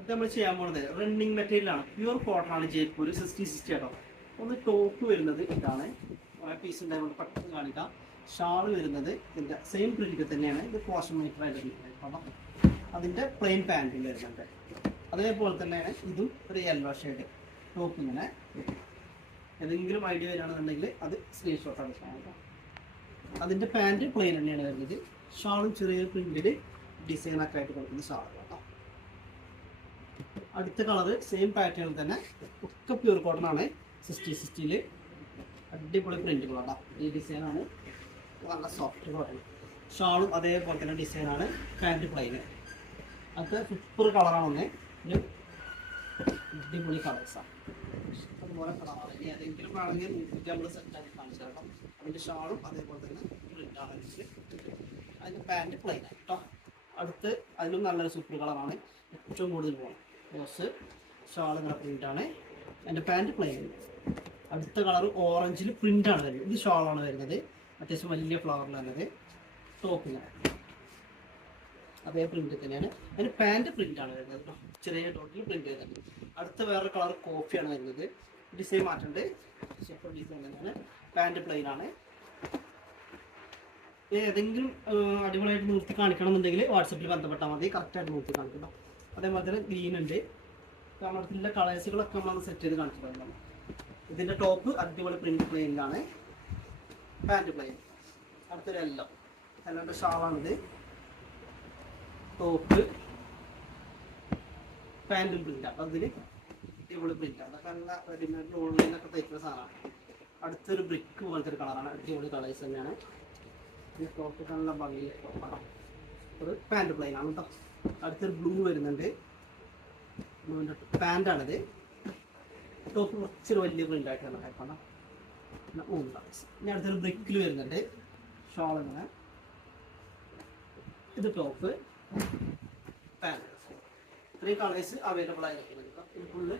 അത് നമ്മൾ ചെയ്യാൻ പോകുന്നത് റണ്ണിങ് മെറ്റീരിയലാണ്, പ്യൂർ കോട്ടൺ ആണ്. ജയ്പൂർ 60-60 കേട്ടോ. ഒന്ന് ടോപ്പ് വരുന്നത് ഇതാണ്, പീസ് ഉണ്ടായതുകൊണ്ട് പെട്ടെന്ന് കാണിക്കാം. ഷാൾ വരുന്നത് ഇതിൻ്റെ സെയിം പ്രിന്റ് തന്നെയാണ്. ഇത് പോഷൻ മീറ്റർ ആയിട്ട് കേട്ടോ. അതിൻ്റെ പ്ലെയിൻ പാൻറ്റും വരുന്നുണ്ട്. അതേപോലെ തന്നെയാണ് ഇതും ഒരു യെല്ലോ ഷെയ്ഡ് ടോപ്പ്. ഇങ്ങനെ ഏതെങ്കിലും ഐഡിയ വരികയാണെന്നുണ്ടെങ്കിൽ അത് സ്ക്രീൻഷോട്ട് എടുക്കാം കേട്ടോ. അതിൻ്റെ പാൻറ്റ് പ്ലെയിൻ തന്നെയാണ് വരുന്നത്. ഷാളും ചെറിയ പ്രിന്റിൽ ഡിസൈനൊക്കെ ആയിട്ട് കൊടുക്കുന്ന ഷാൾ കേട്ടോ. അടുത്ത കളറ് സെയിം പാറ്റേണിൽ തന്നെ ഒക്കെ പ്യൂർ കോട്ടൺ ആണ്. 60-60 അടിപൊളി പ്രിന്റുകളാണ്. ഈ ഡിസൈനാണ് നല്ല സോഫ്റ്റ് കോട്ടൺ. ഷാളും അതേപോലെ തന്നെ ഡിസൈനാണ്. പാൻറ്റ് പ്ലെയിന്. അത് സൂപ്പർ കളറാണ്. ഒരു അടിപൊളി കളേഴ്സാണ്. അതുപോലെ കളറാണ്. ഇനി ഏതെങ്കിലും ആണെങ്കിൽ നമ്മൾ സെറ്റാക്കി കാണിച്ചു കേട്ടോ. അതിൻ്റെ ഷാളും അതേപോലെ തന്നെ പ്രിന്റാണ്. അതിൻ്റെ പാൻറ്റ് പ്ലെയിൻ കേട്ടോ. അടുത്ത് അതിലും നല്ലൊരു സൂപ്പർ കളറാണ്. ഏറ്റവും കൂടുതൽ പോകണം റോസ്. ഷാൾ ഇങ്ങനെ പ്രിന്റാണ്. അതിൻ്റെ പാൻറ്റ് പ്ലെയിൻ. അടുത്ത കളർ ഓറഞ്ചിൽ പ്രിന്റാണ് വരുന്നത്. ഇത് ഷാളാണ് വരുന്നത്. അത്യാവശ്യം വലിയ ഫ്ലവറിൽ വരുന്നത്. ടോപ്പിങ്ങനെ അതേ പ്രിന്റ് തന്നെയാണ്. അതിന് പാൻറ്റ് പ്രിന്റാണ് വരുന്നത് കേട്ടോ. ചെറിയ ടോട്ടിൽ പ്രിന്റ് വരുന്നത്. അടുത്ത വേറൊരു കളർ കോഫിയാണ് വരുന്നത്. ഡിസൈൻ മാറ്റുണ്ട്. സൂപ്പർ ഡിസൈൻ തന്നെയാണ്. പാൻറ്റ് പ്ലെയിൻ ആണ്. ഏതെങ്കിലും അടിപൊളിയായിട്ട് നിർത്തി കാണിക്കണം എന്നുണ്ടെങ്കിൽ വാട്സപ്പിൽ ബന്ധപ്പെട്ടാൽ മതി. കറക്റ്റായിട്ട് നിർത്തി കാണിക്കണം. അതേപോലെ തന്നെ ഗ്രീൻ ഉണ്ട്. നമ്മുടെ അടുത്തുള്ള കളേഴ്സുകളൊക്കെ നമ്മളത് സെറ്റ് ചെയ്ത് കാണിച്ചിട്ടുണ്ടാവും. ഇതിൻ്റെ ടോപ്പ് അടിപൊളി പ്രിന്റ് പ്ലെയിനിലാണ്. Pant plain. അടുത്തൊരു എല്ലോൻ്റെ ഷാളാണിത്. ടോപ്പ് പാൻറ്റും പ്രിന്റാണ്. അതിൽ അടിപൊളി പ്രിന്റാണ്. അതൊക്കെ നല്ല റെഡിമെയ്ഡ് ഓൺലൈനൊക്കെ തയ്ക്കുന്ന സാധനമാണ്. അടുത്തൊരു ബ്രിക്ക് പോലത്തെ ഒരു കളറാണ്. അടിപൊളി കളേഴ്സ് തന്നെയാണ്. ഈ ടോപ്പ് നല്ല ഭംഗി ടോപ്പാണ്. ഒരു പാൻറ്റ് പ്ലെയിൻ ആണ് കേട്ടോ. അടുത്തൊരു ബ്ലൂ വരുന്നുണ്ട്. ബ്ലൂവിൻ്റെ പാൻറ്റാണിത്. ടോപ്പ് കുറച്ചൊരു വലിയ പ്രിൻ്റായിട്ടാണ് കേൾക്കണം. 3 കളേഴ്സ്. ഇനി അടുത്തൊരു ബ്രിക്കിൽ വരുന്നുണ്ട്. ഷോൾ ഇങ്ങനെ. ഇത് ടോപ്പ് പാൻറ്റ്. 3 കളേഴ്സ് അവൈലബിൾ ആയിരിക്കുന്നത്. ഇത് ഫുള്ള്